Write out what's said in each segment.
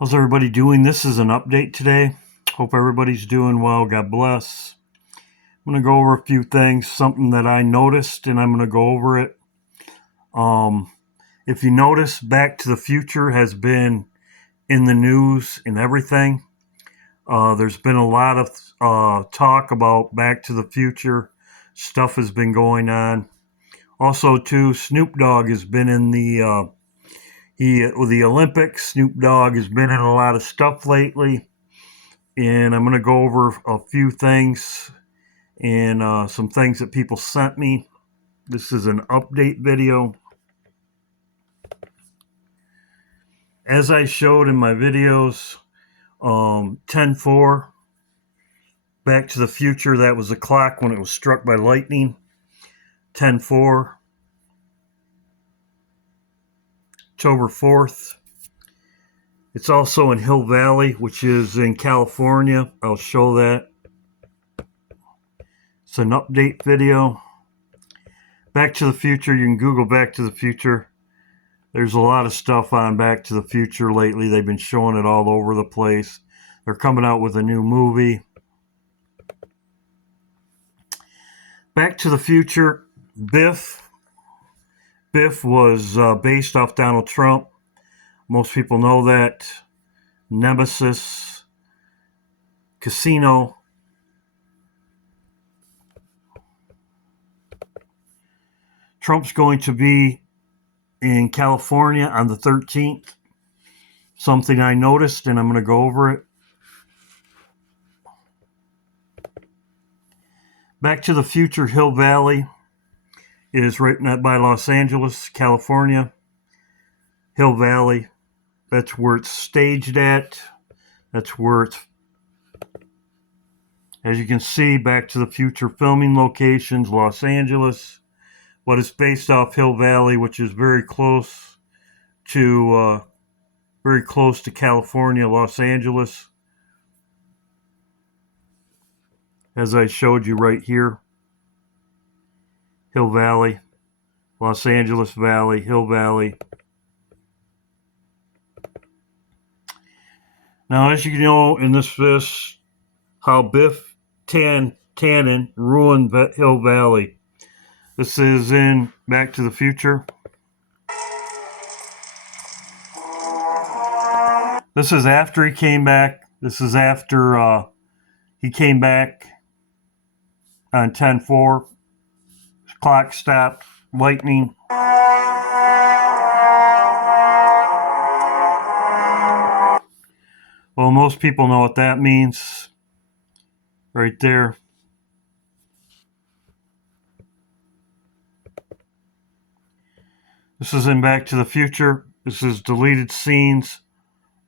How's everybody doing? This is an update today. Hope everybody's doing well. God bless. I'm going to go over a few things, something that I noticed, and I'm going to go over it. If you notice, Back to the Future has been in the news and everything. There's been a lot of talk about Back to the Future. Stuff has been going on. Also, too, Snoop Dogg has been in with the Olympics. Snoop Dogg has been in a lot of stuff lately. And I'm going to go over a few things and some things that people sent me. This is an update video. As I showed in my videos, 10-4, Back to the Future, that was the clock when it was struck by lightning. 10-4, October 4th. It's also in Hill Valley, which is in California. I'll show that. It's an update video. Back to the Future, you can Google Back to the Future. There's a lot of stuff on Back to the Future lately. They've been showing it all over the place. They're coming out with a new movie. Back to the Future, Biff. Biff was based off Donald Trump. Most people know that. Nemesis, Casino. Trump's going to be in California on the 13th. Something I noticed, and I'm going to go over it. Back to the Future, Hill Valley is right by Los Angeles, California. Hill Valley, that's where it's staged at. That's where it's, as you can see, Back to the Future filming locations, Los Angeles. But it's based off Hill Valley, which is very close to California, Los Angeles. As I showed you right here, Hill Valley, Los Angeles Valley, Hill Valley. Now, as you know, in this how Biff Tannen ruined Hill Valley. This is in Back to the Future. This is after he came back. This is after he came back on 10-4. Clock stopped. Lightning. Well, most people know what that means. Right there. This is in Back to the Future. This is deleted scenes.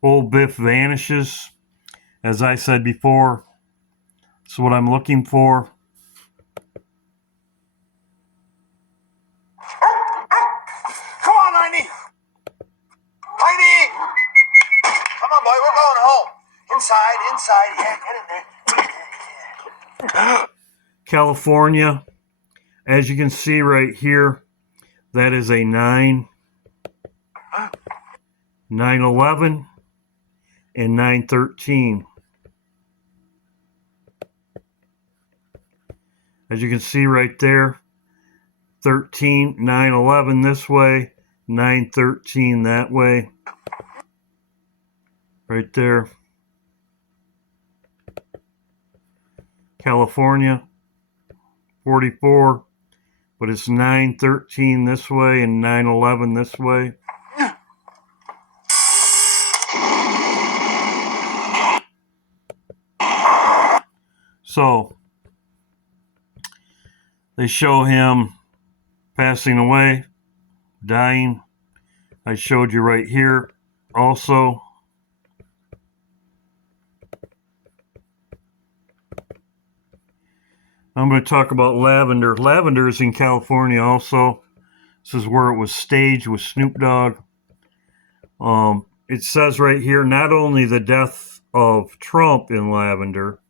Old Biff vanishes. As I said before, this is what I'm looking for. Come on, Heidi! Heidi! Come on, boy, we're going home. Inside. Yeah, get in there. California. As you can see right here, that is a 9/11, and 9/13. As you can see right there, 13, 9/11 this way, 9/13 that way. Right there. California, 44, but it's 9/13 this way and 9/11 this way. So, they show him passing away, dying. I showed you right here also. I'm going to talk about Lavender. Lavender is in California also. This is where it was staged with Snoop Dogg. It says right here, not only the death of Trump in Lavender,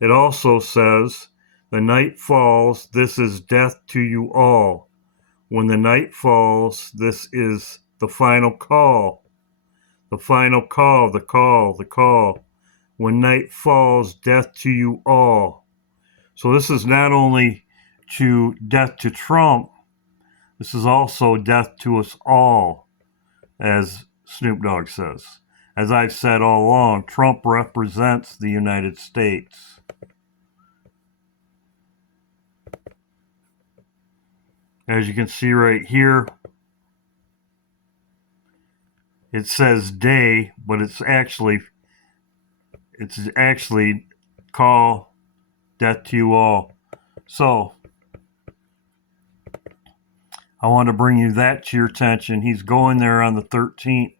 it also says, the night falls, this is death to you all. When the night falls, this is the final call. The final call, the call, the call. When night falls, death to you all. So this is not only to death to Trump, this is also death to us all, as Snoop Dogg says. As I've said all along, Trump represents the United States. As you can see right here, it says day, but it's actually call, death to you all. So I want to bring you that to your attention. He's going there on the 13th.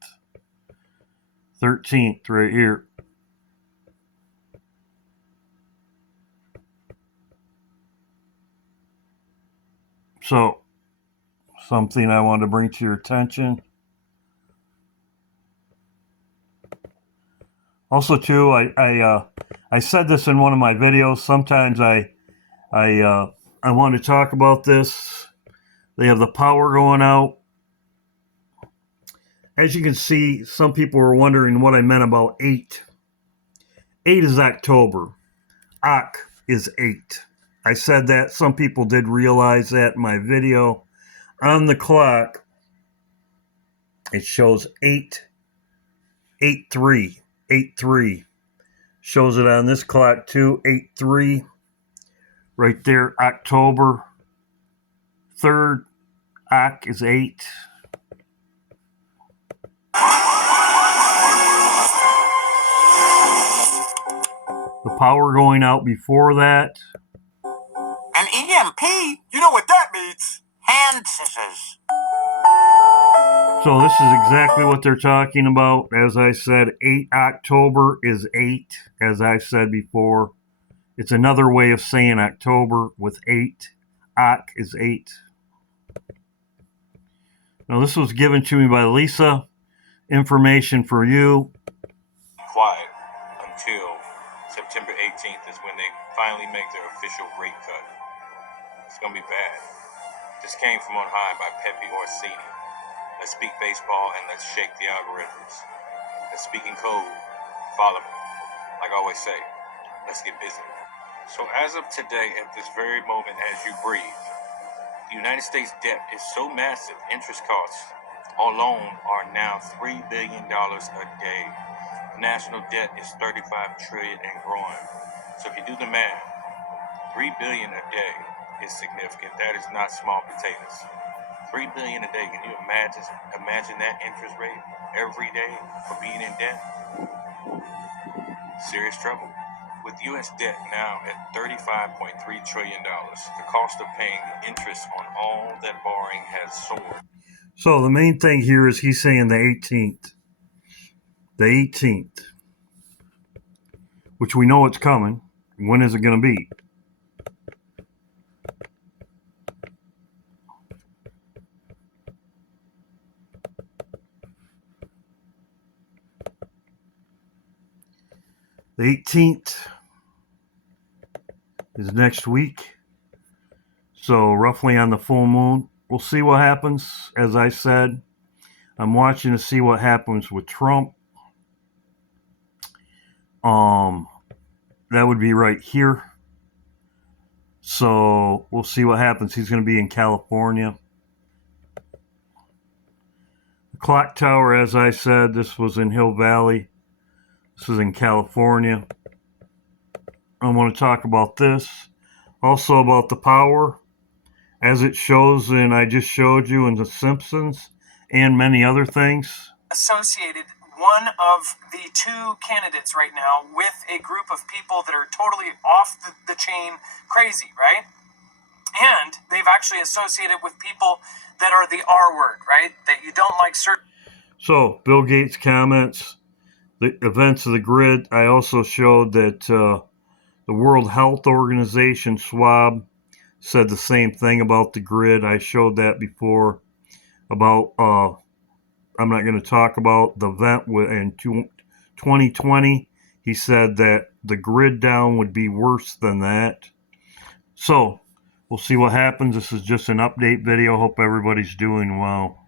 13th right here. So something I want to bring to your attention. Also, too, I said this in one of my videos. Sometimes I want to talk about this. They have the power going out. As you can see, some people were wondering what I meant about 8. 8 is October. Oc is 8. I said that. Some people did realize that in my video. On the clock, it shows 8-3. 8-3. Shows it on this clock too. 8-3. Right there, October 3rd. Oc is 8. The power going out before that. An EMP? You know what that means? Hand scissors. So this is exactly what they're talking about. As I said, 8 October is 8, as I said before. It's another way of saying October with 8. Oc is 8. Now this was given to me by Lisa. Information for you. Quiet until September 18th is when they finally make their official rate cut. It's going to be bad. This came from on high by Pepe Orsini. Let's speak baseball and let's shake the algorithms. Let's speak in code. Follow me. Like I always say, let's get busy. So as of today, at this very moment as you breathe, the United States debt is so massive, interest costs alone are now $3 billion a day. The national debt is $35 trillion and growing. So if you do the math, $3 billion a day is significant. That is not small potatoes. $3 billion a day. Can you imagine that interest rate every day for being in debt? Serious trouble. With U.S. debt now at $35.3 trillion, the cost of paying interest on all that borrowing has soared. So the main thing here is he's saying the 18th. The 18th. Which we know it's coming. When is it going to be? The 18th is next week. So roughly on the full moon. We'll see what happens. As I said, I'm watching to see what happens with Trump. That would be right here. So we'll see what happens. He's going to be in California. The clock tower, as I said, this was in Hill Valley. This is in California. I want to talk about this. Also about the power, as it shows, and I just showed you in The Simpsons, and many other things. Associated one of the two candidates right now with a group of people that are totally off the chain crazy, right? And they've actually associated with people that are the R word, right? That you don't like certain. So, Bill Gates comments, the events of the grid. I also showed that the World Health Organization, SWAB, said the same thing about the grid. I showed that before about, I'm not going to talk about the event in 2020. He said that the grid down would be worse than that. So, we'll see what happens. This is just an update video. Hope everybody's doing well.